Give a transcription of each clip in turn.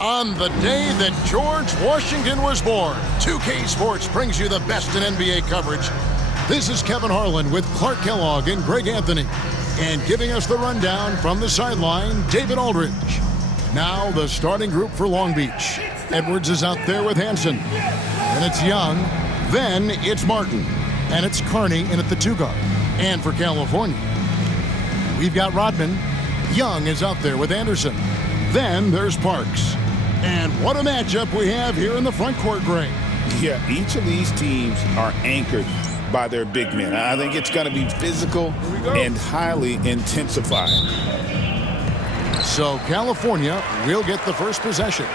On the day that George Washington was born, 2K Sports brings you the best in NBA coverage. This is Kevin Harlan with Clark Kellogg and Greg Anthony. And giving us the rundown from the sideline, David Aldridge. Now the starting group for Long Beach. Edwards is out there with Hansen. And it's Young. Then it's Martin. And it's Carney in at the 2 guard. And for California, we've got Rodman. Young is out there with Anderson. Then there's Parks. And what a matchup we have here in the front court, Greg. Yeah, each of these teams are anchored by their big men. I think it's going to be physical and highly intensified. So California will get the first possession.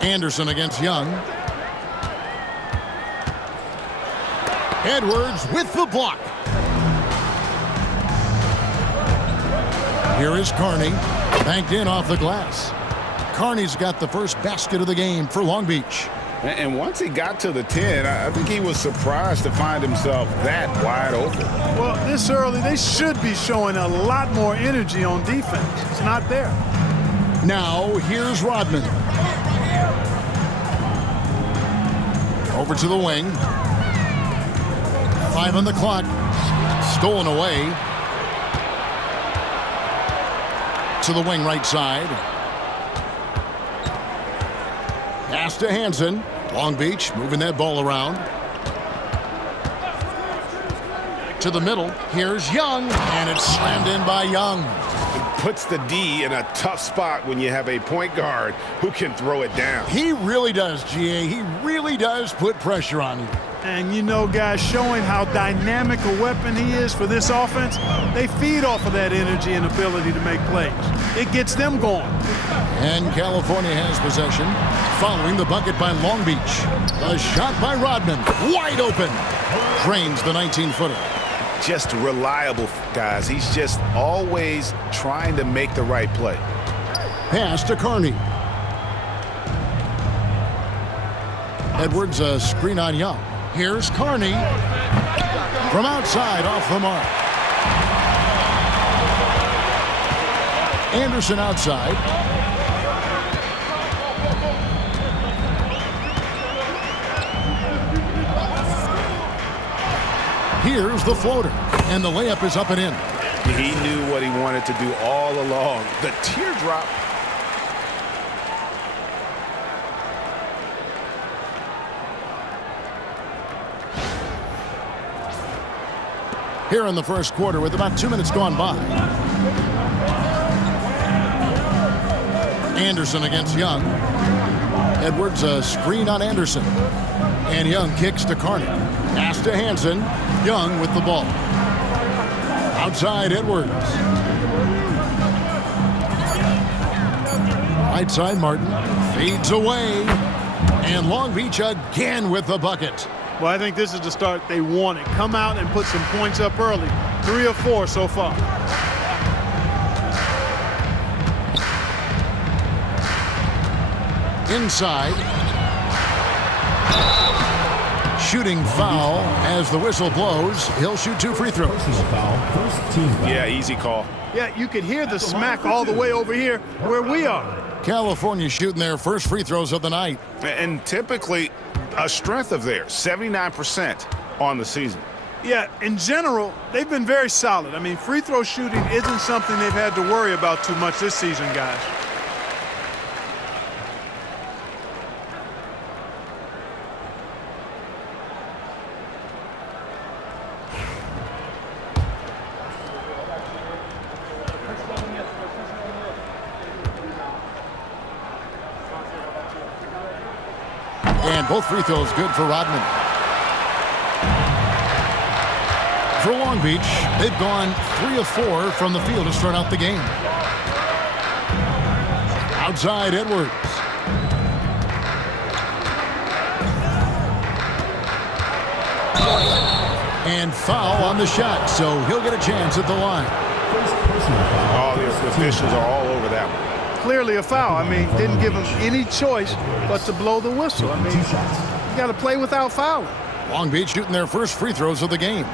Anderson against Young. Edwards with the block. Here is Carney, banked in off the glass. Carney's got the first basket of the game for Long Beach. And once he got to the 10, I think he was surprised to find himself that wide open. Well, this early, they should be showing a lot more energy on defense. It's not there. Now, here's Rodman. Over to the wing. 5 on the clock. Stolen away. To the wing right side. Pass to Hansen. Long Beach moving that ball around. To the middle. Here's Young. And it's slammed in by Young. It puts the D in a tough spot when you have a point guard who can throw it down. He really does, GA. He really does put pressure on you. And you know, guys, showing how dynamic a weapon he is for this offense, they feed off of that energy and ability to make plays. It gets them going. And California has possession. Following the bucket by Long Beach. A shot by Rodman. Wide open. Drains the 19-footer. Just reliable, guys. He's just always trying to make the right play. Pass to Carney. Edwards, a screen on Young. Here's Carney. From outside, off the mark. Anderson outside. Here's the floater. And the layup is up and in. He knew what he wanted to do all along. The teardrop. Here in the first quarter with about 2 minutes gone by. Anderson against Young. Edwards, a screen on Anderson. And Young kicks to Carney. Pass to Hansen. Young with the ball. Outside Edwards. Right side Martin. Fades away. And Long Beach again with the bucket. Well, I think this is the start they wanted. Come out and put some points up early. 3 or 4 so far. Inside. Shooting foul as the whistle blows. He'll shoot 2 free throws. Yeah, easy call. Yeah, you could hear the smack all the way over here where we are. California shooting their first free throws of the night. And typically a strength of theirs, 79% on the season. Yeah, in general, they've been very solid. I mean, free throw shooting isn't something they've had to worry about too much this season, guys. And both free throws good for Rodman. For Long Beach, they've gone 3 of 4 from the field to start out the game. Outside Edwards. And foul on the shot, so he'll get a chance at the line. Oh, the officials are all over that one. Clearly a foul. I mean, didn't give him any choice but to blow the whistle. I mean, you got to play without fouling. Long Beach shooting their first free throws of the game.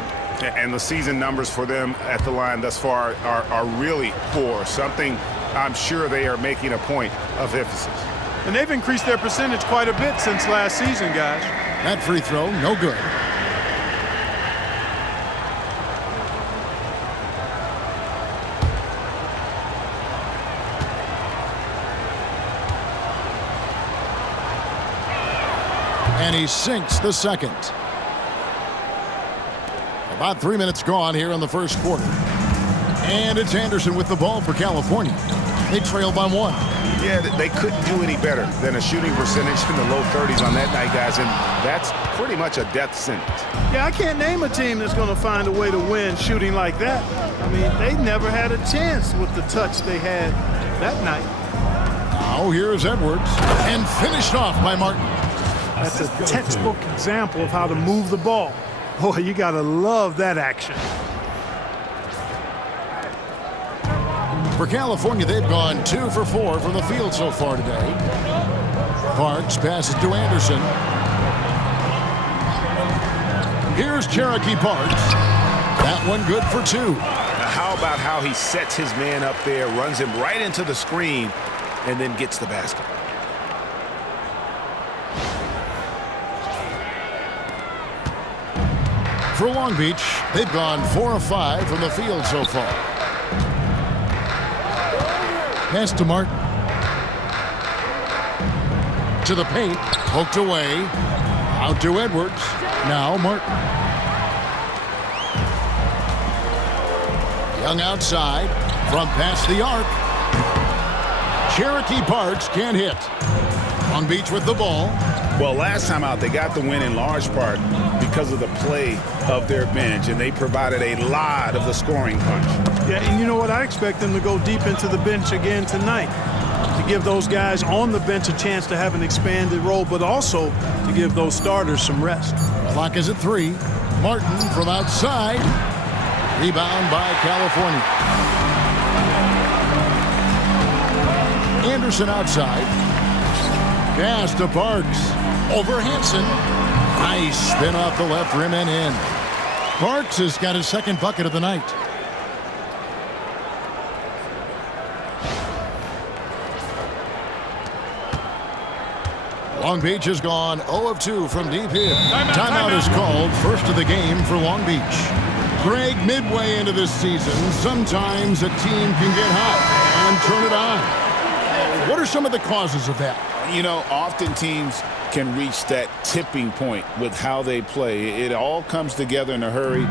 And the season numbers for them at the line thus far are really poor. Something I'm sure they are making a point of emphasis. And they've increased their percentage quite a bit since last season, guys. That free throw, no good. And he sinks the second. About 3 minutes gone here in the first quarter. And it's Anderson with the ball for California. They trail by 1. Yeah, they couldn't do any better than a shooting percentage in the low 30s on that night, guys, and that's pretty much a death sentence. Yeah, I can't name a team that's going to find a way to win shooting like that. I mean, they never had a chance with the touch they had that night. Now here's Edwards, and finished off by Martin. That's a textbook example of how to move the ball. Boy, you got to love that action. For California, they've gone 2 for 4 from the field so far today. Parks passes to Anderson. Here's Cherokee Parks. That one good for 2. Now, how about how he sets his man up there, runs him right into the screen, and then gets the basket. For Long Beach, they've gone 4 of 5 from the field so far. Pass to Martin. To the paint. Poked away. Out to Edwards. Now Martin. Young outside. From past the arc. Cherokee Parks can't hit. Long Beach with the ball. Well, last time out, they got the win in large part because of the play of their bench, and they provided a lot of the scoring punch. Yeah, and you know what? I expect them to go deep into the bench again tonight to give those guys on the bench a chance to have an expanded role, but also to give those starters some rest. Clock is at 3. Martin from outside. Rebound by California. Anderson outside. Pass to Parks. Over Hansen. Nice spin off the left rim and in. Parks has got his second bucket of the night. Long Beach has gone 0 of 2 from deep here. Timeout is called, first of the game for Long Beach. Greg, midway into this season, sometimes a team can get hot and turn it on. What are some of the causes of that? You know, often teams can reach that tipping point with how they play. It all comes together in a hurry,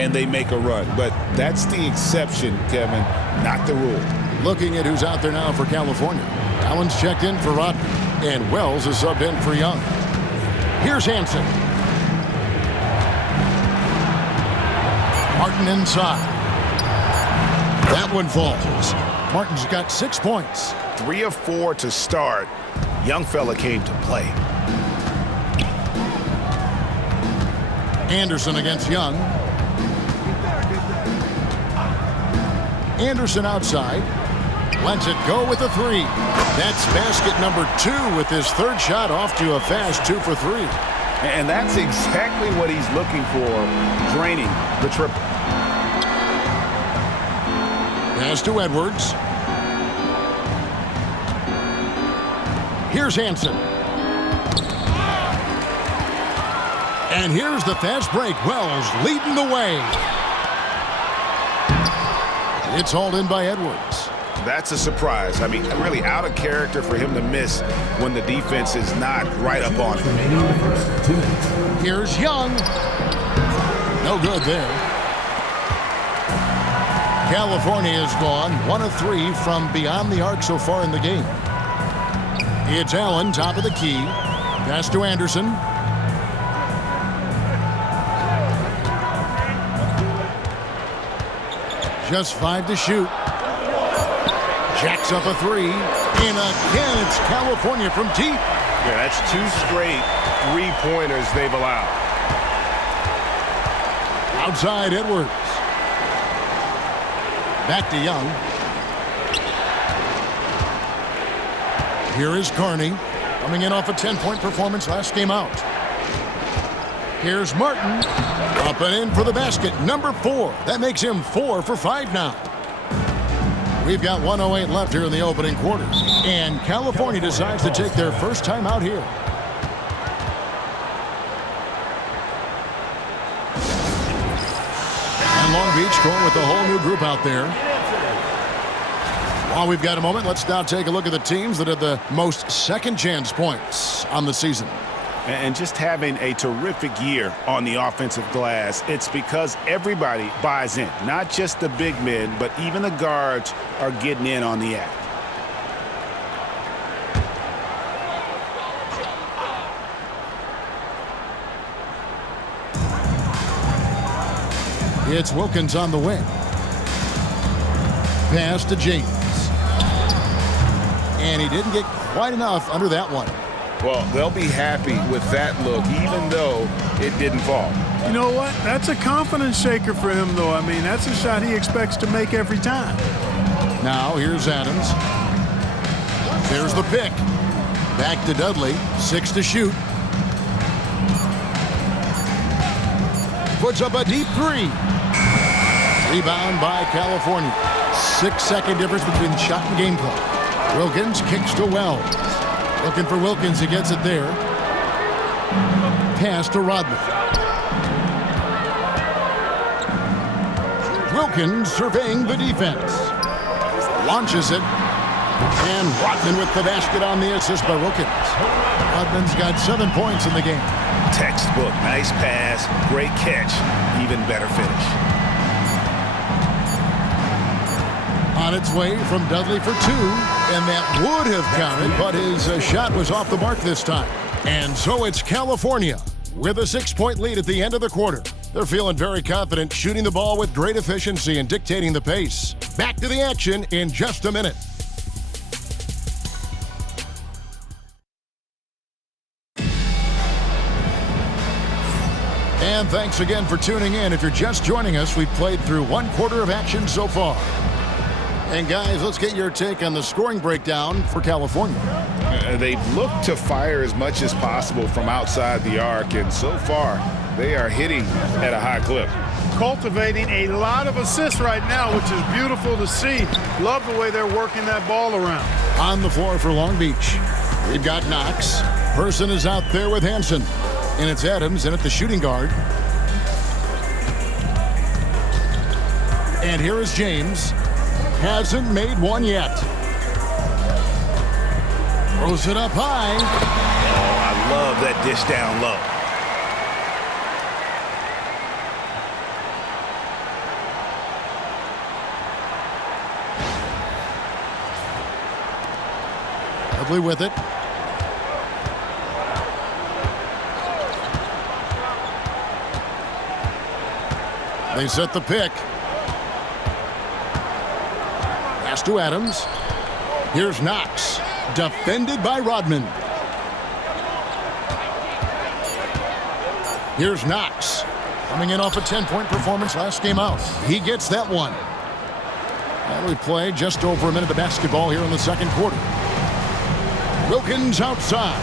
and they make a run. But that's the exception, Kevin, not the rule. Looking at who's out there now for California. Allen's checked in for Rodman, and Wells is subbed in for Young. Here's Hansen. Martin inside. That one falls. Martin's got 6 points. 3 of 4 to start. Young fella came to play. Anderson against Young. Anderson outside. Lets it go with a 3. That's basket number 2 with his third shot off to a fast 2 for 3. And that's exactly what he's looking for, draining the triple. Pass to Edwards. Here's Hansen. And here's the fast break. Wells leading the way. It's hauled in by Edwards. That's a surprise. I mean, really out of character for him to miss when the defense is not right up on him. Here's Young. No good there. California has gone 1 of 3 from beyond the arc so far in the game. It's Allen, top of the key. Pass to Anderson. Just 5 to shoot. Jacks up a 3. And again, it's California from deep. Yeah, that's 2 straight three-pointers they've allowed. Outside Edwards. Back to Young. Here is Carney, coming in off a 10-point performance last game out. Here's Martin, up and in for the basket, number 4. That makes him 4 for 5 now. We've got 1:08 left here in the opening quarter. And California decides to take their first time out here. And Long Beach going with the whole new group out there. While we've got a moment, let's now take a look at the teams that had the most second chance points on the season. And just having a terrific year on the offensive glass, it's because everybody buys in. Not just the big men, but even the guards are getting in on the act. It's Wilkins on the wing. Pass to James. And he didn't get quite enough under that one. Well, they'll be happy with that look, even though it didn't fall. You know what? That's a confidence shaker for him, though. I mean, that's a shot he expects to make every time. Now, here's Adams. There's the pick. Back to Dudley. 6 to shoot. Puts up a deep 3. Rebound by California. 6-second difference between the shot and game clock. Wilkins kicks to Wells. Looking for Wilkins. He gets it there. Pass to Rodman. Wilkins surveying the defense. Launches it. And Rodman with the basket on the assist by Wilkins. Rodman's got 7 points in the game. Textbook. Nice pass. Great catch. Even better finish. On its way from Dudley for 2, and that would have counted, but his shot was off the mark this time. And so it's California with a 6-point lead at the end of the quarter. They're feeling very confident, shooting the ball with great efficiency and dictating the pace. Back to the action in just a minute. And thanks again for tuning in. If you're just joining us, we've played through 1 quarter of action so far. And guys, let's get your take on the scoring breakdown for California. They've looked to fire as much as possible from outside the arc, and so far, they are hitting at a high clip. Cultivating a lot of assists right now, which is beautiful to see. Love the way they're working that ball around. On the floor for Long Beach, we've got Knox. Person is out there with Hansen. And it's Adams in at the shooting guard. And here is James. Hasn't made one yet. Throws it up high. Oh, I love that dish down low. Dudley with it. They set the pick. Pass to Adams. Here's Knox. Defended by Rodman. Here's Knox. Coming in off a 10-point performance last game out. He gets that one. And we play just over a minute of basketball here in the second quarter. Wilkins outside.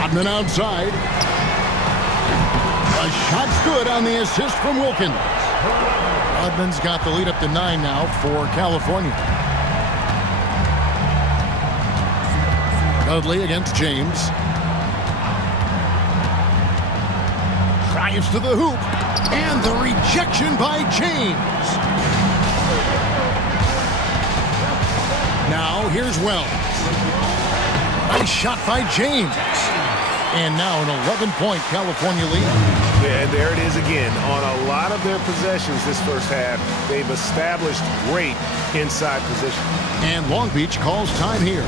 Rodman outside. A shot's good on the assist from Wilkins. Rodman's got the lead up to 9 now for California. Dudley against James. Drives to the hoop. And the rejection by James. Now here's Wells. Nice shot by James. And now an 11-point California lead. Yeah, and there it is again. On a lot of their possessions this first half, they've established great inside position. And Long Beach calls time here.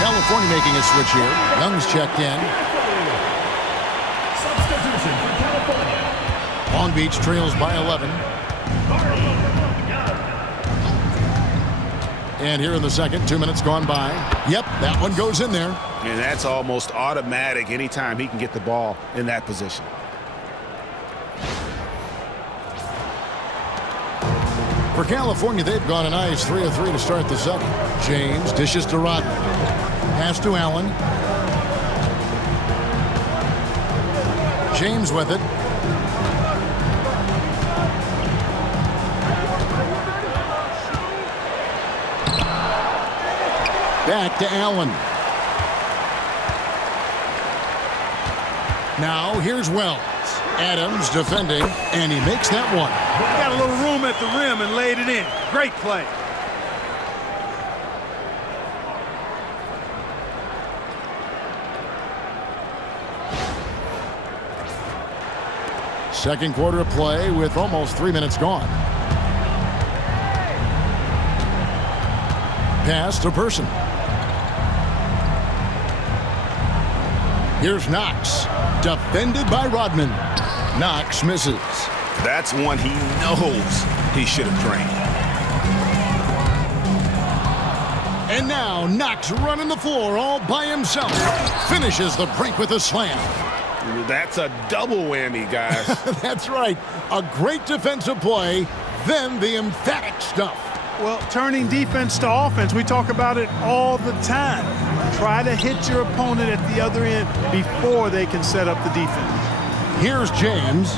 California making a switch here. Young's checked in. Long Beach trails by 11. And here in the second, 2 minutes gone by. Yep, that one goes in there. And that's almost automatic anytime he can get the ball in that position. For California, they've gone a nice 3 of 3 to start the second. James dishes to Rodman. Pass to Allen. James with it. Back to Allen. Now here's Wells. Adams defending, and he makes that one. He got a little room at the rim and laid it in. Great play. Second quarter of play with almost 3 minutes gone. Pass to Person. Here's Knox. Defended by Rodman. Knox misses. That's one he knows he should have drained. And now Knox running the floor all by himself. Finishes the break with a slam. That's a double whammy, guys. That's right. A great defensive play, then the emphatic stuff. Well, turning defense to offense, we talk about it all the time. Try to hit your opponent at the other end before they can set up the defense. Here's James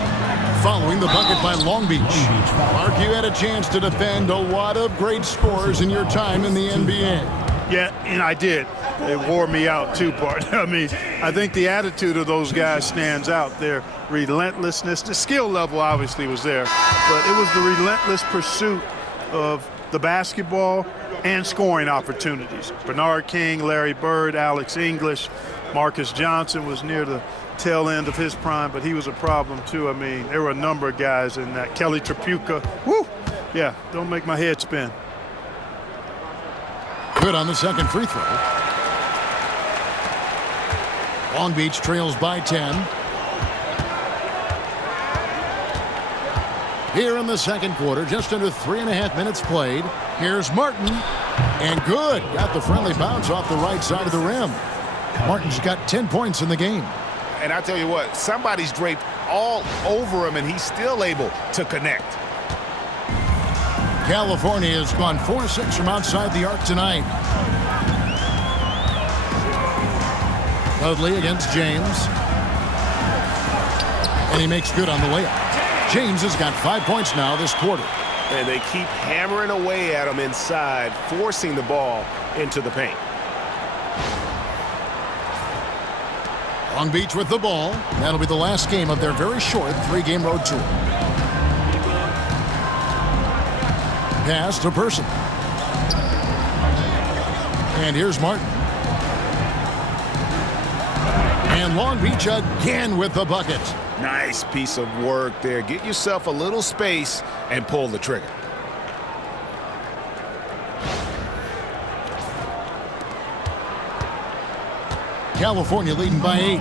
following the bucket by Long Beach. Mark, you had a chance to defend a lot of great scores in your time in the NBA. Yeah, and I did. It wore me out too, part. I mean, I think the attitude of those guys stands out. Their relentlessness, the skill level obviously was there, but it was the relentless pursuit of the basketball and scoring opportunities. Bernard King, Larry Bird, Alex English, Marcus Johnson was near the tail end of his prime, but he was a problem too. I mean, there were a number of guys in that. Kelly Tripucka, whoo, yeah, don't make my head spin. Good on the second free throw. Long Beach trails by 10. Here in the second quarter, just under 3.5 minutes played. Here's Martin, and good. Got the friendly bounce off the right side of the rim. Martin's got 10 points in the game. And I tell you what, somebody's draped all over him, and he's still able to connect. California has gone 4-6 from outside the arc tonight. Dudley against James. And he makes good on the layup. James has got 5 points now this quarter. And they keep hammering away at him inside, forcing the ball into the paint. Long Beach with the ball. That'll be the last game of their very short 3-game road tour. Pass to Person. And here's Martin. And Long Beach again with the bucket. Nice piece of work there. Get yourself a little space and pull the trigger. California leading by 8.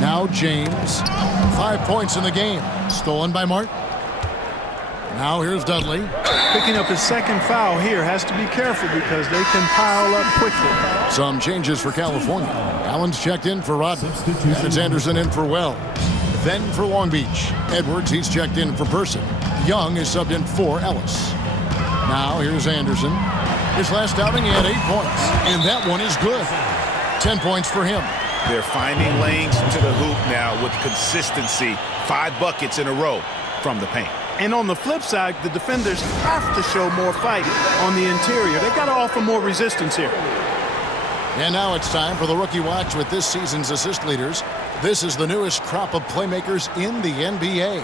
Now James. 5 points in the game. Stolen by Martin. Now here's Dudley. Picking up his second foul here. Has to be careful because they can pile up quickly. Some changes for California. Allen's checked in for Rodman. It's Anderson in for Wells. Then for Long Beach. Edwards, he's checked in for Person. Young is subbed in for Ellis. Now here's Anderson. His last outing, he had 8 points. And that one is good. 10 points for him. They're finding lanes to the hoop now with consistency. 5 buckets in a row from the paint. And on the flip side, the defenders have to show more fight on the interior. They've got to offer more resistance here. And now it's time for the Rookie Watch with this season's assist leaders. This is the newest crop of playmakers in the NBA.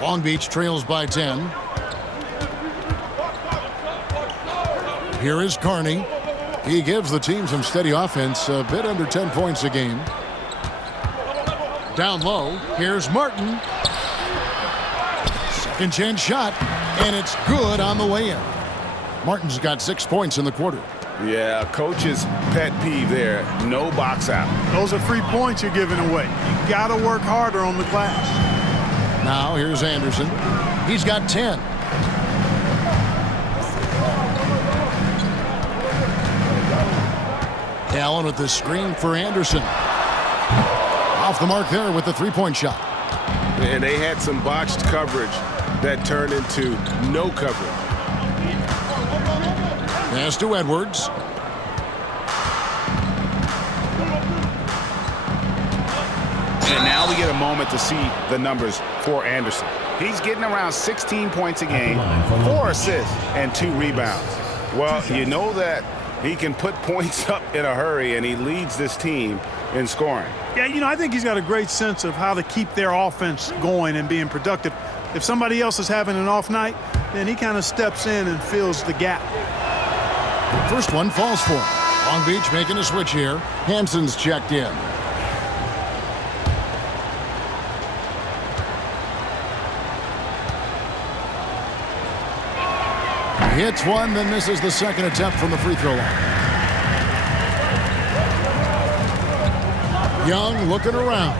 Long Beach trails by 10. Here is Carney. He gives the team some steady offense, a bit under 10 points a game. Down low, here's Martin. Second chance shot, and it's good on the way in. Martin's got 6 points in the quarter. Yeah, coach's pet peeve there. No box out. Those are free points you're giving away. You got to work harder on the glass. Now here's Anderson. He's got 10. Allen with the screen for Anderson. Off the mark there with the 3-point shot. And they had some botched coverage that turned into no coverage. Pass to Edwards. And now we get a moment to see the numbers for Anderson. He's getting around 16 points a game, 4 assists, and 2 rebounds. Well, you know that he can put points up in a hurry, and he leads this team in scoring. Yeah, I think he's got a great sense of how to keep their offense going and being productive. If somebody else is having an off night, then he kind of steps in and fills the gap. First one falls for him. Long Beach making a switch here. Hanson's checked in. He hits one, then misses the second attempt from the free throw line. Young looking around.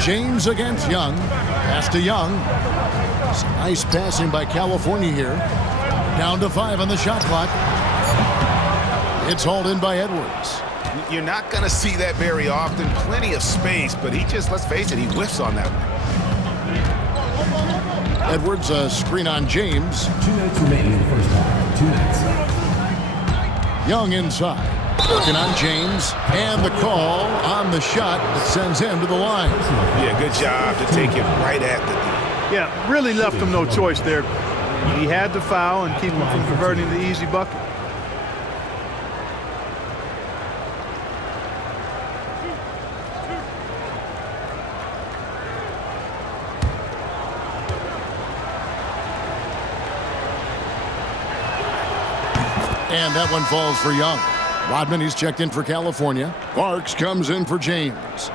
James against Young. Pass to Young. Some nice passing by California here. Down to 5 on the shot clock. It's hauled in by Edwards. You're not going to see that very often. Plenty of space, but he just, let's face it, he whiffs on that one. Edwards, a screen on James. 2 minutes remaining in the first half. 2 minutes. Young inside. Working on James. And the call on the shot that sends him to the line. Yeah, good job to take it right at the D. Yeah, really left him no choice there. He had to foul and keep him from converting the easy bucket. And that one falls for Young. Rodman, he's checked in for California. Parks comes in for James.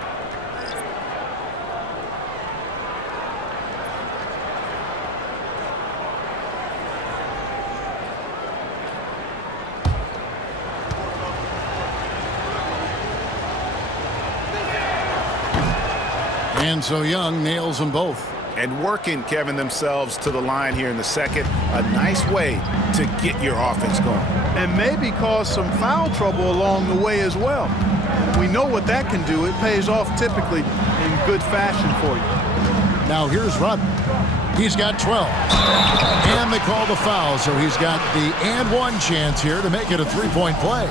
And so Young nails them both. And working, Kevin, themselves to the line here in the second. A nice way to get your offense going. And maybe cause some foul trouble along the way as well. We know what that can do. It pays off typically in good fashion for you. Now here's Rodman. He's got 12. And they call the foul, so he's got the and one chance here to make it a three-point play.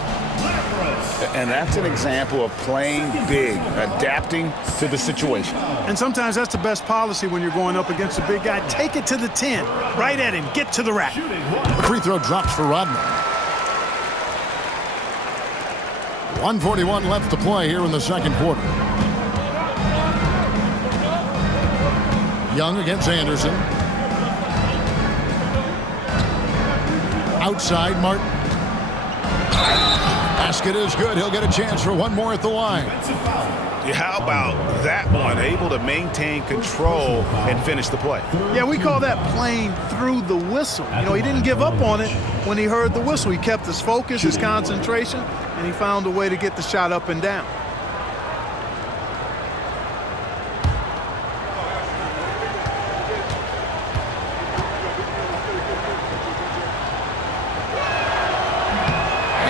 And that's an example of playing big, adapting to the situation. And sometimes that's the best policy when you're going up against a big guy. Take it to the 10. Right at him. Get to the rack. The free throw drops for Rodman. 1:41 left to play here in the second quarter. Young against Anderson. Outside, Martin. Basket is good. He'll get a chance for one more at the line. How about that one? Able to maintain control and finish the play. Yeah, we call that playing through the whistle. He didn't give up on it when he heard the whistle. He kept his focus, his concentration, and he found a way to get the shot up and down.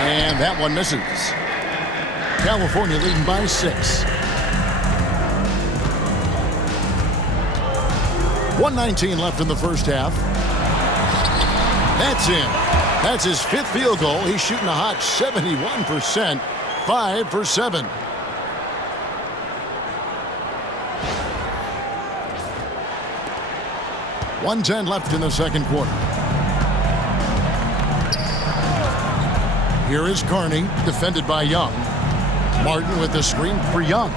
And that one misses. California leading by 6. 1:19 left in the first half. That's in. That's his 5th field goal. He's shooting a hot 71%. 5 for 7. .110 left in the second quarter. Here is Carney, defended by Young. Martin with the screen for Young.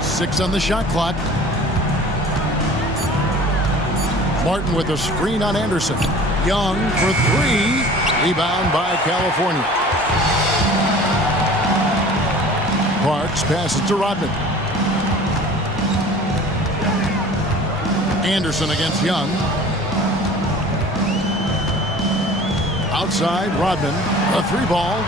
Six on the shot clock. Martin with a screen on Anderson. Young for 3. Rebound by California. Parks passes to Rodman. Anderson against Young. Outside, Rodman. A 3-ball.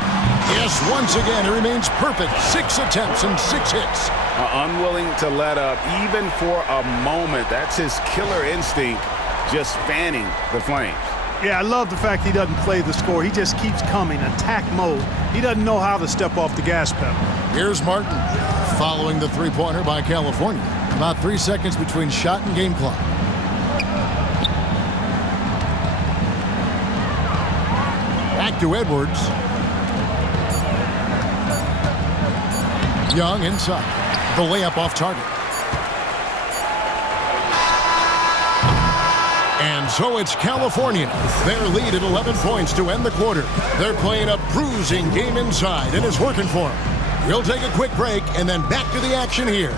Yes, once again, it remains perfect. 6 attempts and 6 hits. Unwilling to let up, even for a moment. That's his killer instinct, just fanning the flames. Yeah, I love the fact he doesn't play the score. He just keeps coming, attack mode. He doesn't know how to step off the gas pedal. Here's Martin following the three-pointer by California. About 3 seconds between shot and game clock. Back to Edwards. Young inside. The layup off target. And so it's California. Their lead at 11 points to end the quarter. They're playing a bruising game inside, and it's working for them. We'll take a quick break and then back to the action here.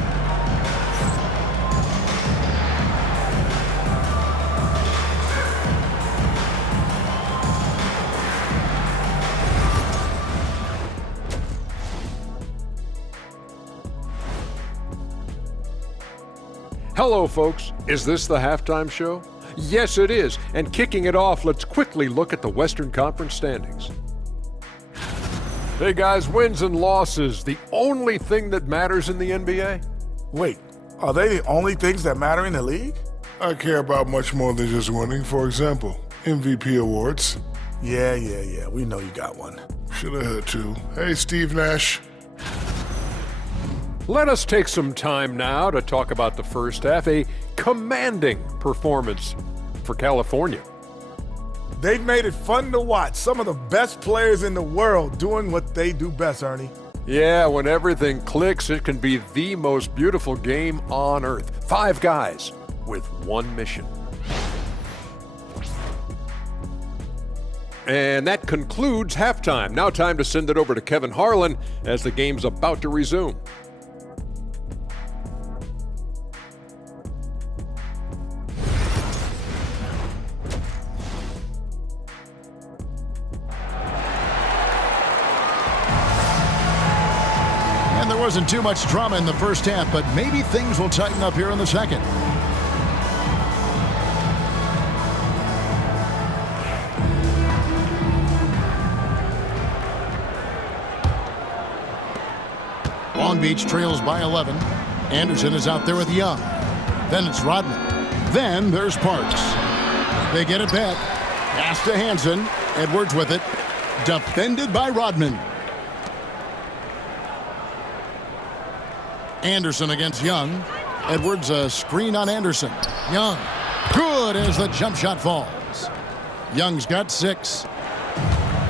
Hello, folks. Is this the halftime show? Yes, it is. And kicking it off, let's quickly look at the Western Conference standings. Hey, guys, wins and losses, the only thing that matters in the NBA? Wait, are they the only things that matter in the league? I care about much more than just winning. For example, MVP awards. Yeah, we know you got one. Should have had two. Hey, Steve Nash. Let us take some time now to talk about the first half, a commanding performance for California. They've made it fun to watch. Some of the best players in the world doing what they do best, Ernie. Yeah, when everything clicks, it can be the most beautiful game on earth. 5 guys with one mission. And that concludes halftime. Now time to send it over to Kevin Harlan as the game's about to resume. There wasn't too much drama in the first half, but maybe things will tighten up here in the second. Long Beach trails by 11. Anderson is out there with Young. Then it's Rodman. Then there's Parks. They get it back. Pass to Hansen. Edwards with it. Defended by Rodman. Anderson against Young. Edwards, a screen on Anderson. Young, good as the jump shot falls. Young's got 6.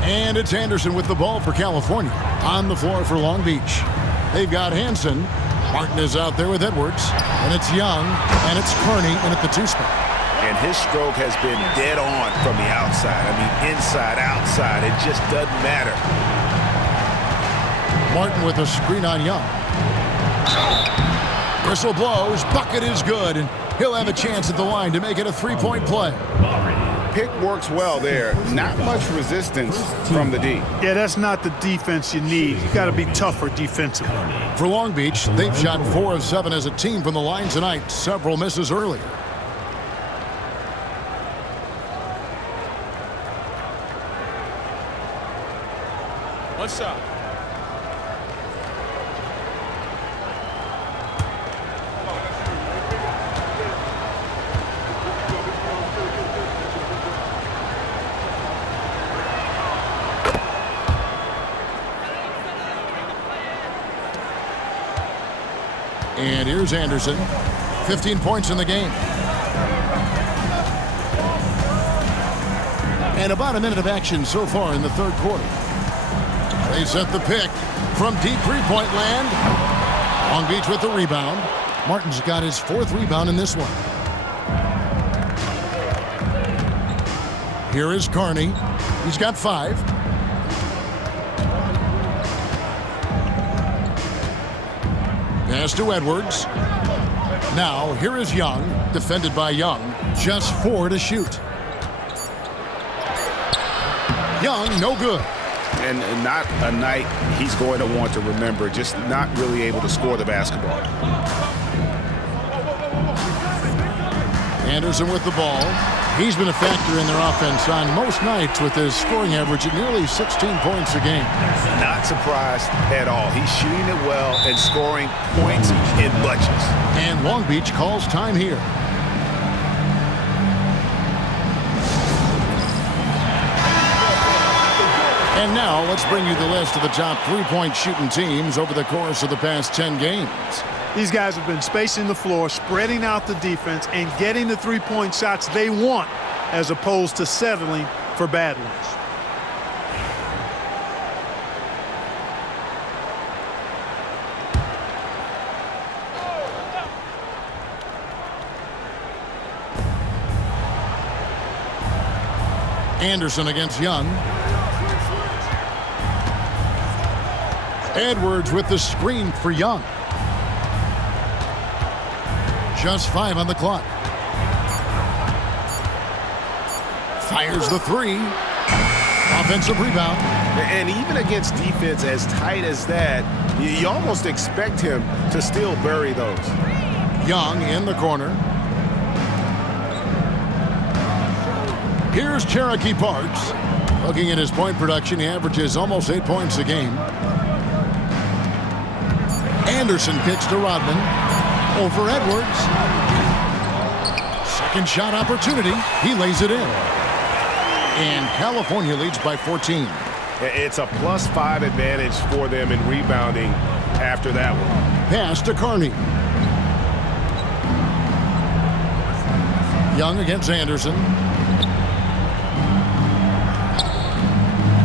And it's Anderson with the ball for California. On the floor for Long Beach. They've got Hansen. Martin is out there with Edwards. And it's Young, and it's Kearney in at the 2 spot. And his stroke has been dead on from the outside. I mean, inside, outside, it just doesn't matter. Martin with a screen on Young. Whistle blows, bucket is good, and he'll have a chance at the line to make it a 3-point play. Pick works well there. Not much resistance from the D. Yeah, that's not the defense you need. You got to be tougher defensively. For Long Beach, they've shot 4 of 7 as a team from the line tonight. Several misses earlier. What's up? And here's Anderson. 15 points in the game. And about a minute of action so far in the third quarter. They set the pick from deep three-point land. Long Beach with the rebound. Martin's got his 4th rebound in this one. Here is Kearney. He's got 5. Pass to Edwards. Now, here is Young, defended by Young. Just 4 to shoot. Young, no good. And not a night he's going to want to remember, just not really able to score the basketball. Anderson with the ball. He's been a factor in their offense on most nights with his scoring average at nearly 16 points a game. Not surprised at all. He's shooting it well and scoring points in bunches. And Long Beach calls time here. And now let's bring you the list of the top three-point shooting teams over the course of the past 10 games. These guys have been spacing the floor, spreading out the defense, and getting the three-point shots they want as opposed to settling for bad ones. Anderson against Young. Edwards with the screen for Young. Just 5 on the clock. Fires the three. Offensive rebound. And even against defense as tight as that, you almost expect him to still bury those. Young in the corner. Here's Cherokee Parks. Looking at his point production, he averages almost 8 points a game. Anderson kicks to Rodman. Over Edwards. Second shot opportunity. He lays it in. And California leads by 14. It's a +5 advantage for them in rebounding after that one. Pass to Carney. Young against Anderson.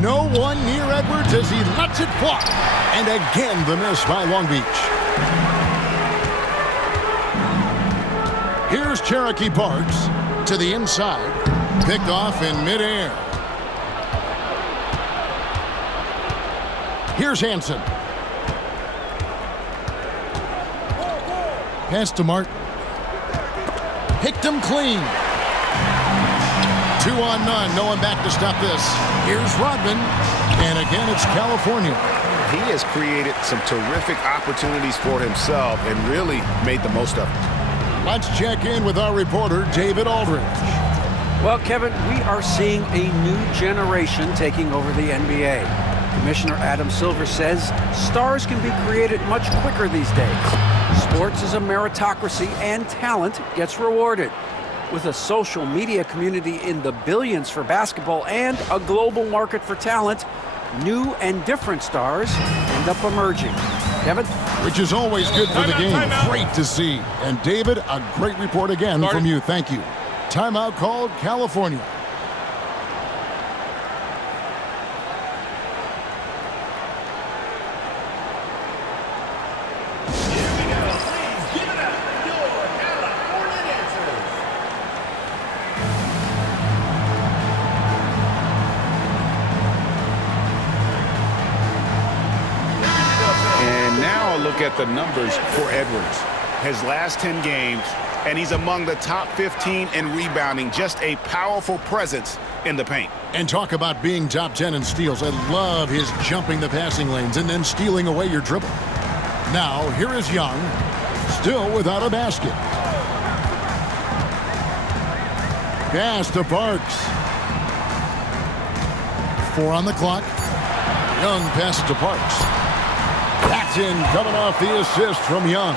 No one near Edwards as he lets it fly. And again, the miss by Long Beach. Here's Cherokee Parks to the inside. Picked off in midair. Here's Hansen. Pass to Martin. Picked him clean. 2 on none. No one back to stop this. Here's Rodman. And again, it's California. He has created some terrific opportunities for himself and really made the most of them. Let's check in with our reporter, David Aldridge. Well, Kevin, we are seeing a new generation taking over the NBA. Commissioner Adam Silver says stars can be created much quicker these days. Sports is a meritocracy and talent gets rewarded. With a social media community in the billions for basketball and a global market for talent, new and different stars end up emerging. Kevin? Which is always good for the game. Great to see. And David, a great report again from you. Thank you. Timeout called California. Look at the numbers for Edwards. His last 10 games, and he's among the top 15 in rebounding. Just a powerful presence in the paint. And talk about being top 10 in steals. I love his jumping the passing lanes and then stealing away your dribble. Now, here is Young, still without a basket. Pass to Parks. 4 on the clock. Young passes to Parks. That's in, coming off the assist from Young.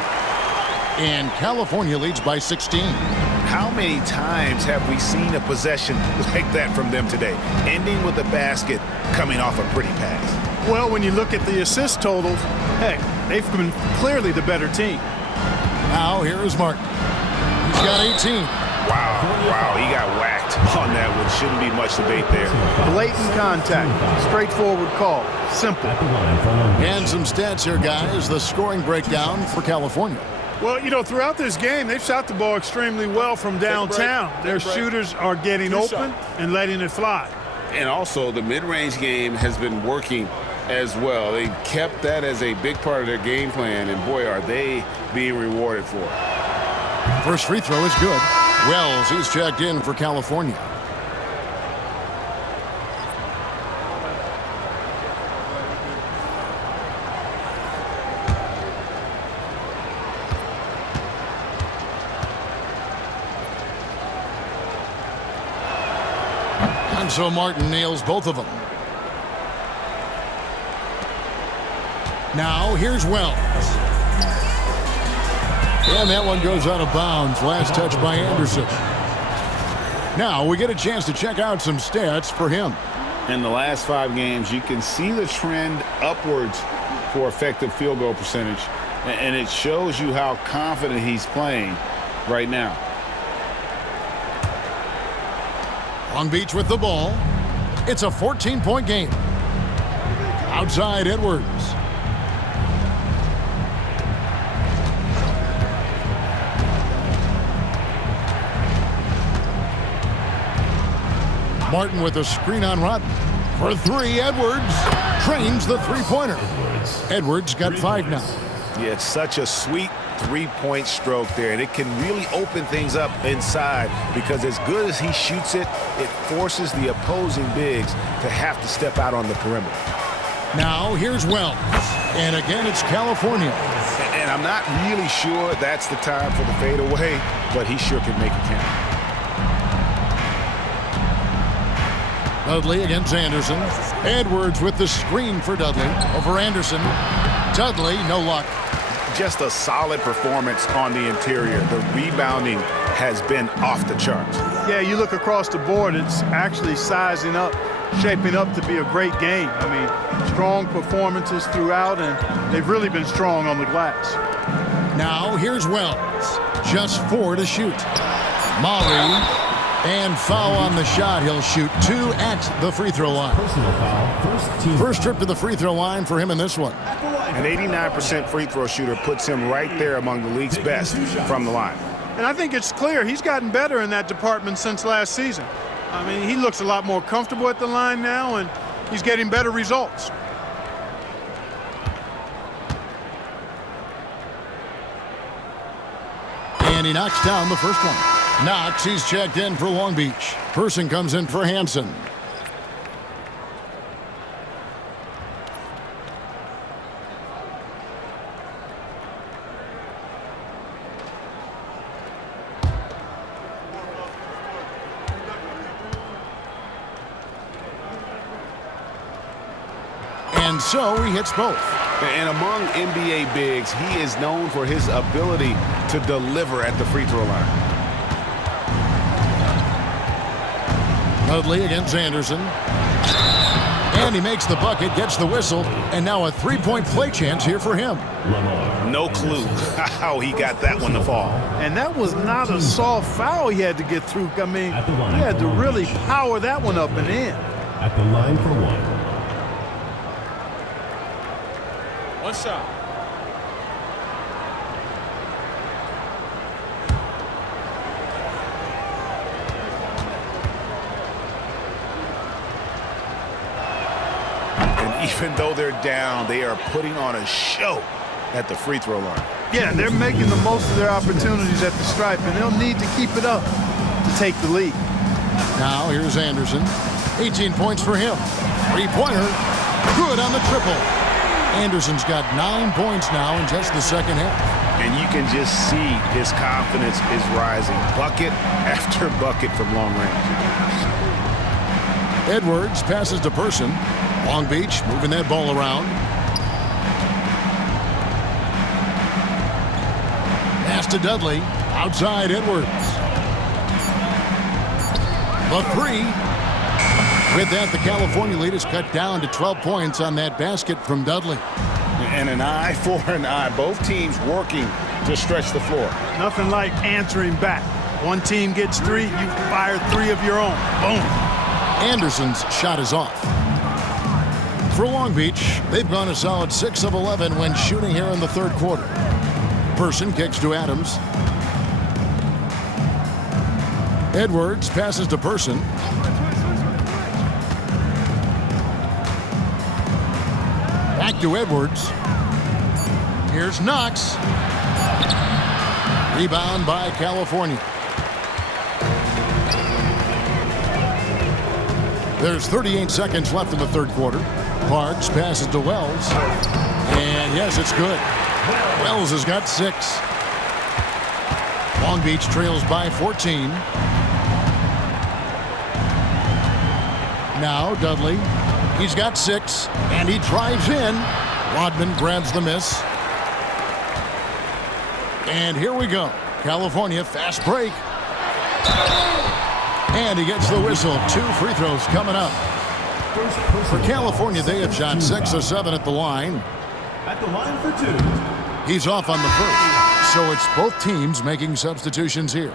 And California leads by 16. How many times have we seen a possession like that from them today? Ending with a basket, coming off a pretty pass. Well, when you look at the assist totals, heck, they've been clearly the better team. Now, here is Martin. He's got 18. Wow, he got whacked on that one. Shouldn't be much debate there. Blatant contact, straightforward call, simple. And some stats here, guys. The scoring breakdown for California. Well, you know, throughout this game, they've shot the ball extremely well from downtown. Their shooters are getting open and letting it fly. And also, the mid-range game has been working as well. They kept that as a big part of their game plan, and boy, are they being rewarded for it. First free throw is good. Wells, he's checked in for California. And so Martin nails both of them. Now here's Wells. And that one goes out of bounds. Last touch by Anderson. Now we get a chance to check out some stats for him. In the last 5 games, you can see the trend upwards for effective field goal percentage, and it shows you how confident he's playing right now. Long Beach with the ball. It's a 14-point game. Outside Edwards. Martin with a screen on Rodman. For 3, Edwards trains the three-pointer. Edwards got 5 now. Yeah, it's such a sweet three-point stroke there, and it can really open things up inside because as good as he shoots it, it forces the opposing bigs to have to step out on the perimeter. Now here's Wells, and again it's California. And I'm not really sure that's the time for the fadeaway, but he sure can make it count. Dudley against Anderson. Edwards with the screen for Dudley over Anderson. Dudley, no luck. Just a solid performance on the interior. The rebounding has been off the charts. Yeah, you look across the board, it's actually sizing up, shaping up to be a great game. I mean, strong performances throughout, and they've really been strong on the glass. Now here's Wells. Just 4 to shoot. Molly. And foul on the shot. He'll shoot 2 at the free throw line. Personal foul, First trip to the free throw line for him in this one. An 89% free throw shooter puts him right there among the league's best from the line. And I think it's clear he's gotten better in that department since last season. I mean, he looks a lot more comfortable at the line now, and he's getting better results. And he knocks down the first one. Knox, he's checked in for Long Beach. Person comes in for Hansen. And so he hits both. And among NBA bigs, he is known for his ability to deliver at the free throw line. Dudley against Anderson. And he makes the bucket, gets the whistle, and now a three-point play chance here for him. No clue how he got that one to fall. And that was not a soft foul he had to get through. I mean, he had to really power that one up and in. At the line for 1. One shot. Even though they're down, they are putting on a show at the free throw line. Yeah, they're making the most of their opportunities at the stripe, and they'll need to keep it up to take the lead. Now here's Anderson. 18 points for him. Three-pointer. Good on the triple. Anderson's got 9 points now in just the second half. And you can just see his confidence is rising. Bucket after bucket from long range. Edwards passes to Person. Long Beach moving that ball around. Pass to Dudley. Outside Edwards. The 3. With that, the California lead is cut down to 12 points on that basket from Dudley. And an eye for an eye. Both teams working to stretch the floor. Nothing like answering back. One team gets 3, you fire 3 of your own. Boom. Anderson's shot is off. For Long Beach, they've gone a solid 6 of 11 when shooting here in the third quarter. Person kicks to Adams. Edwards passes to Person. Back to Edwards. Here's Knox. Rebound by California. There's 38 seconds left in the third quarter. Parks passes to Wells. And yes, it's good. Wells has got 6. Long Beach trails by 14. Now Dudley. He's got 6. And he drives in. Rodman grabs the miss. And here we go. California fast break. And he gets the whistle. 2 free throws coming up. For California, they have shot 6 of 7 at the line. At the line for 2. He's off on the first, so it's both teams making substitutions here.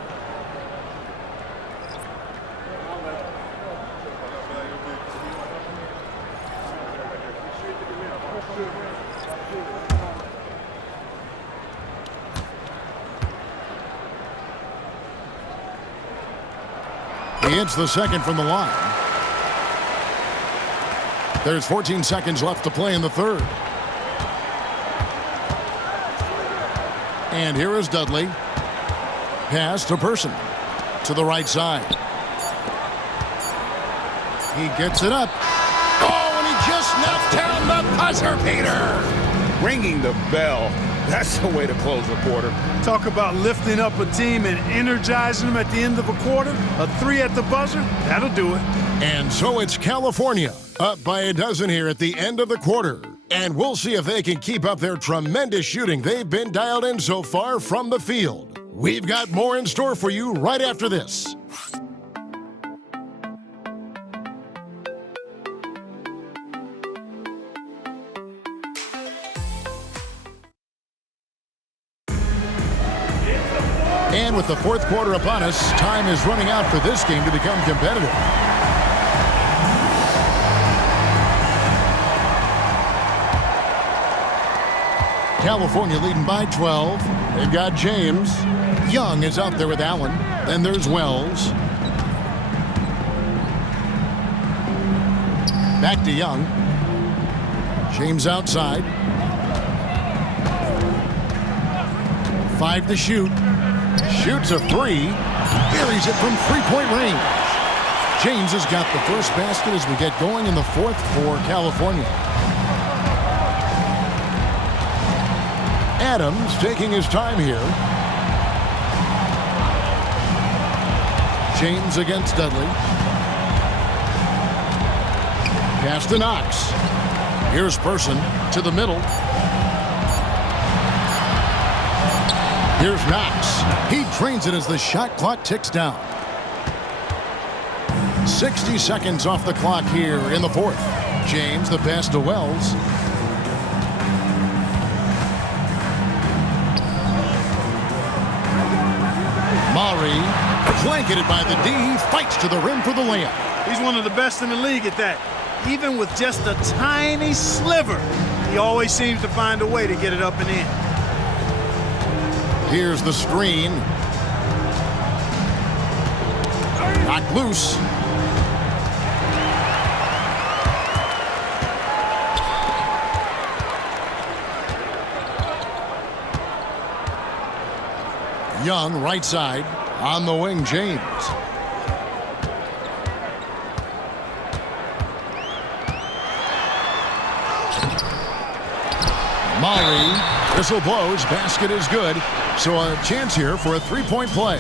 He hits the second from the line. There's 14 seconds left to play in the third. And here is Dudley. Pass to Person. To the right side. He gets it up. Oh, and he just knocked down the buzzer beater. Ringing the bell. That's the way to close the quarter. Talk about lifting up a team and energizing them at the end of a quarter. A 3 at the buzzer, that'll do it. And so it's California up by a dozen here at the end of the quarter. And we'll see if they can keep up their tremendous shooting they've been dialed in so far from the field. We've got more in store for you right after this. And with the fourth quarter upon us, time is running out for this game to become competitive. California leading by 12. They've got James. Young is out there with Allen. Then there's Wells. Back to Young. James outside. 5 to shoot. Shoots a 3. Buries it from three-point range. James has got the first basket as we get going in the fourth for California. Adams taking his time here. James against Dudley. Pass to Knox. Here's Person to the middle. Here's Knox. He drains it as the shot clock ticks down. 60 seconds off the clock here in the fourth. James, the pass to Wells. Maury, blanketed by the D, fights to the rim for the layup. He's one of the best in the league at that. Even with just a tiny sliver, he always seems to find a way to get it up and in. Here's the screen. Knocked loose. Young, right side. On the wing, James. Maury. Whistle blows. Basket is good. So a chance here for a three-point play.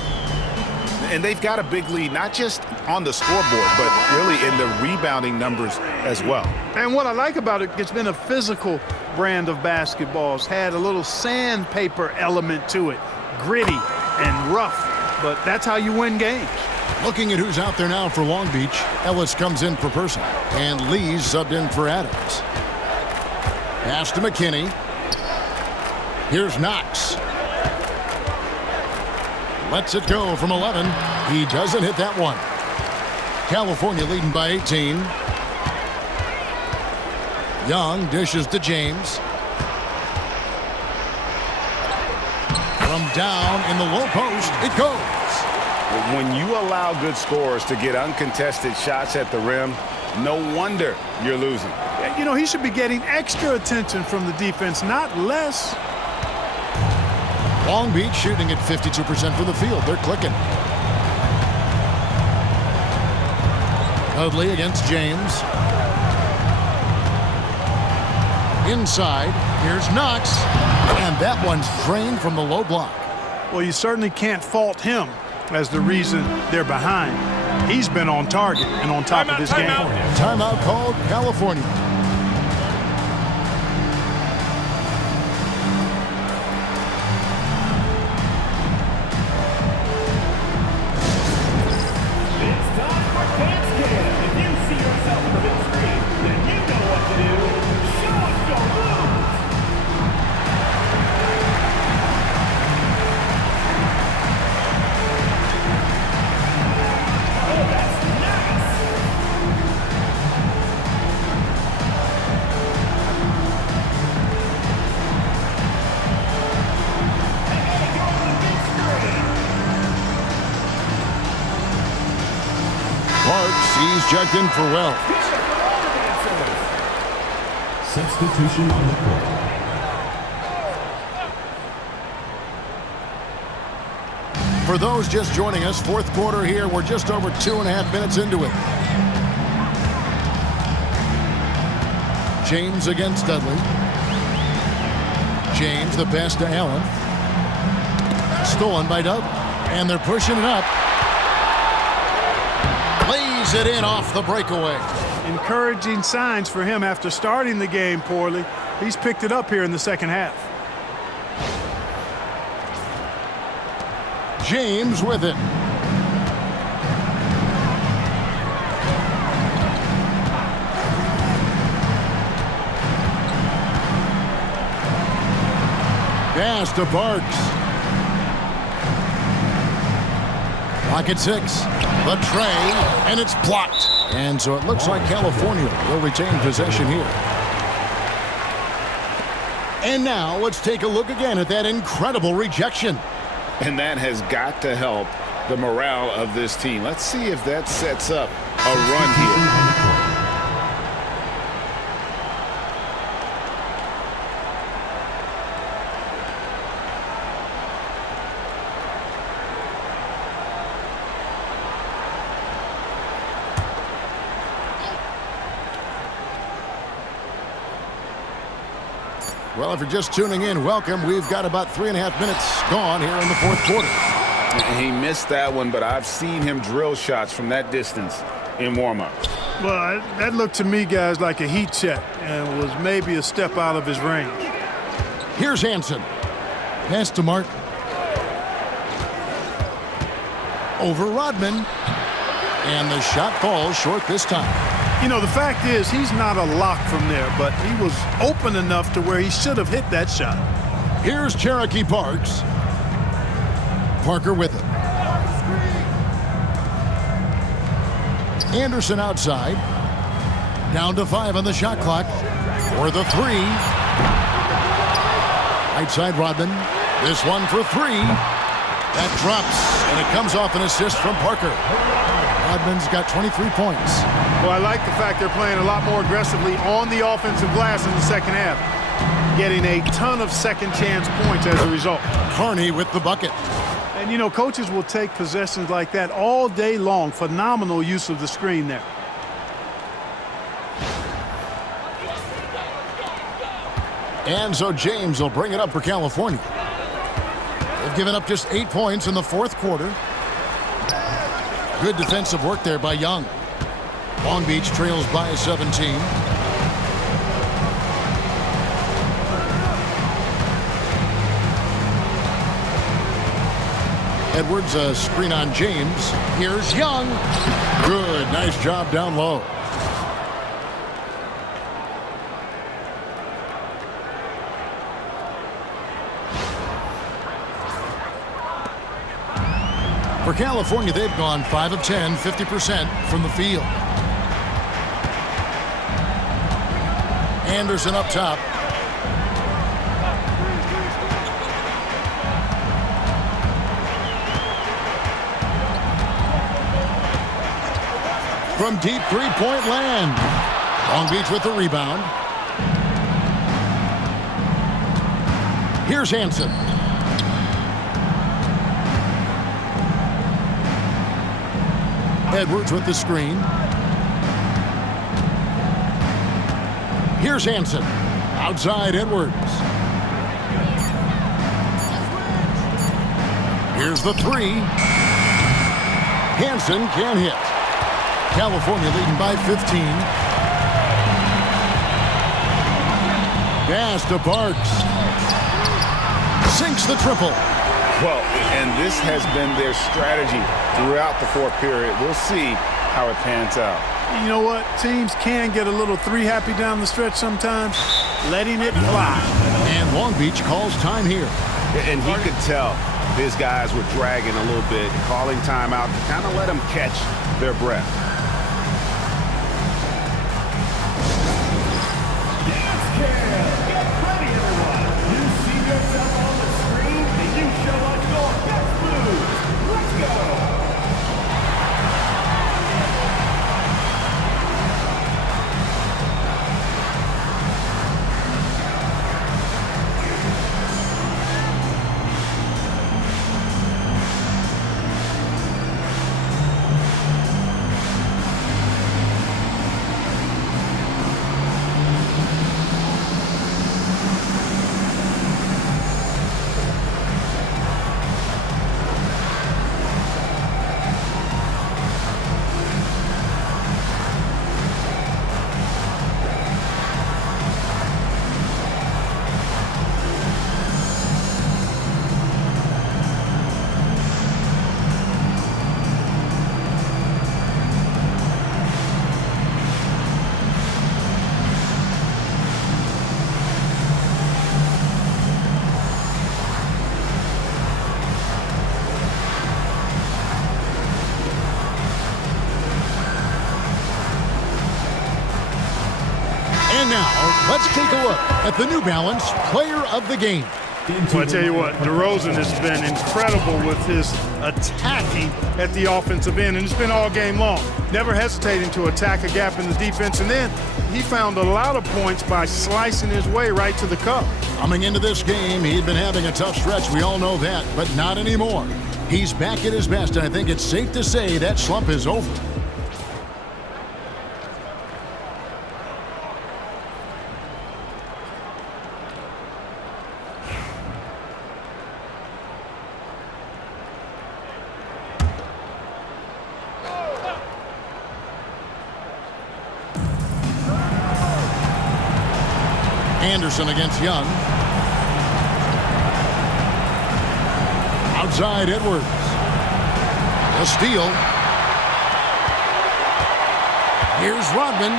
And they've got a big lead, not just on the scoreboard, but really in the rebounding numbers as well. And what I like about it, it's been a physical brand of basketball. It's had a little sandpaper element to it. Gritty and rough, but that's how you win games. Looking at who's out there now for Long Beach, Ellis comes in for Person, and Lee's subbed in for Adams. Pass to McKinney. Here's Knox. Lets it go from 11. He doesn't hit that one. California leading by 18. Young dishes to James. From down in the low post, it goes. When you allow good scorers to get uncontested shots at the rim, no wonder you're losing. You know, he should be getting extra attention from the defense, not less. Long Beach shooting at 52% for the field. They're clicking. Dudley against James. Inside, here's Knox. And that one's drained from the low block. Well, you certainly can't fault him as the reason they're behind. He's been on target and on top of his game. Timeout called, California. It's time for Dance Cam. If you see yourself in the big screen, Parks, he's checked in for Wells. Substitution on the court. For those just joining us, fourth quarter here. We're just over 2.5 minutes into it. James against Dudley. James, the pass to Allen. Stolen by Dudley. And they're pushing it up. Lays it in off the breakaway. Encouraging signs for him after starting the game poorly. He's picked it up here in the second half. James with it. Pass to Parks. Clock at 6. The tray, and it's blocked. And so it looks like California will retain possession here. And now let's take a look again at that incredible rejection. And that has got to help the morale of this team. Let's see if that sets up a run here. Well, if you're just tuning in, welcome. We've got about 3.5 minutes gone here in the fourth quarter. He missed that one, but I've seen him drill shots from that distance in warm-up. Well, that looked to me, guys, like a heat check and was maybe a step out of his range. Here's Hansen. Pass to Martin. Over Rodman. And the shot falls short this time. You know, the fact is he's not a lock from there, but he was open enough to where he should have hit that shot. Here's Cherokee Parks. Parker with it. Anderson outside. Down to 5 on the shot clock. For the 3. Right side Rodman. This one for 3. That drops, and it comes off an assist from Parker. Rodman's got 23 points. Well, I like the fact they're playing a lot more aggressively on the offensive glass in the second half, getting a ton of second chance points as a result. Carney with the bucket. And, you know, coaches will take possessions like that all day long. Phenomenal use of the screen there. And so James will bring it up for California. They've given up just 8 points in the fourth quarter. Good defensive work there by Young. Long Beach trails by 17. Edwards, a screen on James. Here's Young. Good, nice job down low. For California, they've gone 5 of 10, 50% from the field. Anderson up top. From deep three-point land. Long Beach with the rebound. Here's Hansen. Edwards with the screen. Here's Hansen. Outside Edwards. Here's the 3. Hansen can't hit. California leading by 15. Pass to Parks. Sinks the triple. Well, and this has been their strategy throughout the fourth period. We'll see how it pans out. You know what? Teams can get a little three-happy down the stretch sometimes, letting it fly. And Long Beach calls time here. And he could tell his guys were dragging a little bit, calling timeout to kind of let them catch their breath. now, let's take a look at the New Balance Player of the Game. Well, I tell you what, DeRozan has been incredible with his attacking at the offensive end, and it's been all game long. Never hesitating to attack a gap in the defense, and then he found a lot of points by slicing his way right to the cup. Coming into this game, he'd been having a tough stretch. We all know that, but not anymore. He's back at his best, and I think it's safe to say that slump is over. Anderson against Young. Outside Edwards. A steal. Here's Rodman.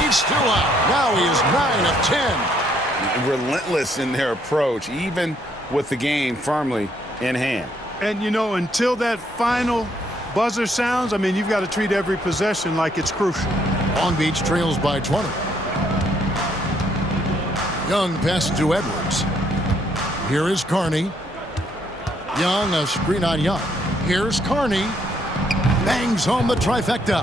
He's still out. Now he is 9 of 10. Relentless in their approach, even with the game firmly in hand. And, you know, until that final buzzer sounds, I mean, you've got to treat every possession like it's crucial. Long Beach trails by 20. Young passes to Edwards. Here is Carney. Young, a screen on Young. Here's Carney. Bangs home the trifecta.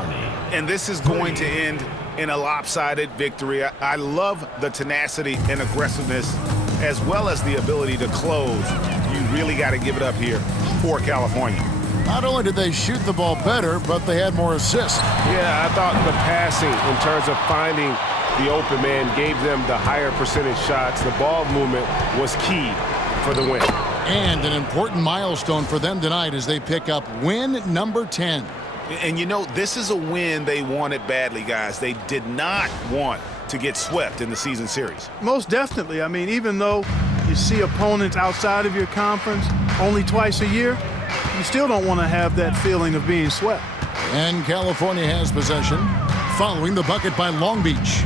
And this is going to end in a lopsided victory. I love the tenacity and aggressiveness as well as the ability to close. You really got to give it up here for California. Not only did they shoot the ball better, but they had more assists. Yeah, I thought the passing in terms of finding the open man gave them the higher percentage shots. The ball movement was key for the win. And an important milestone for them tonight as they pick up win number 10. And you know, this is a win they wanted badly, guys. They did not want to get swept in the season series. Most definitely. I mean, even though you see opponents outside of your conference only twice a year, you still don't want to have that feeling of being swept. And California has possession following the bucket by Long Beach.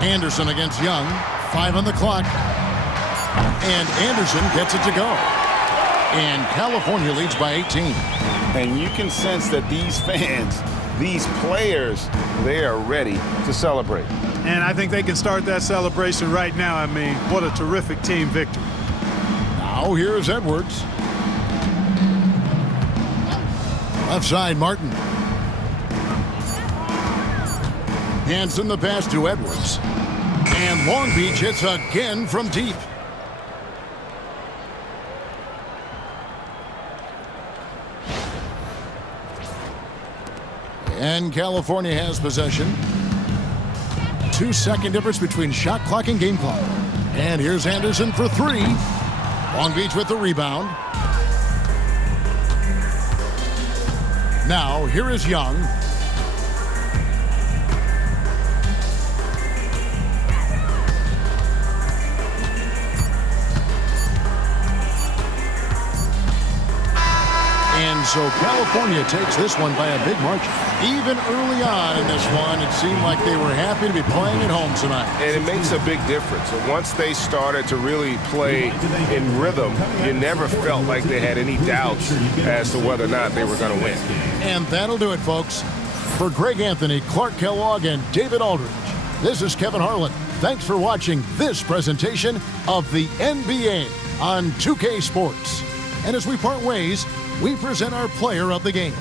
Anderson against Young. 5 on the clock. And Anderson gets it to go. And California leads by 18. And you can sense that these fans, these players, they are ready to celebrate. And I think they can start that celebration right now. I mean, what a terrific team victory. Now here's Edwards. Left side, Martin. Hanson the pass to Edwards. And Long Beach hits again from deep. And California has possession. 2-second difference between shot clock and game clock. And here's Anderson for 3. Long Beach with the rebound. Now, here is Young. And so California takes this one by a big margin. Even early on in this one, it seemed like they were happy to be playing at home tonight. And it makes a big difference. And once they started to really play in rhythm, you never felt like they had any doubts as to whether or not they were going to win. And that'll do it, folks. For Greg Anthony, Clark Kellogg, and David Aldridge, this is Kevin Harlan. Thanks for watching this presentation of the NBA on 2K Sports. And as we part ways, we present our player of the game.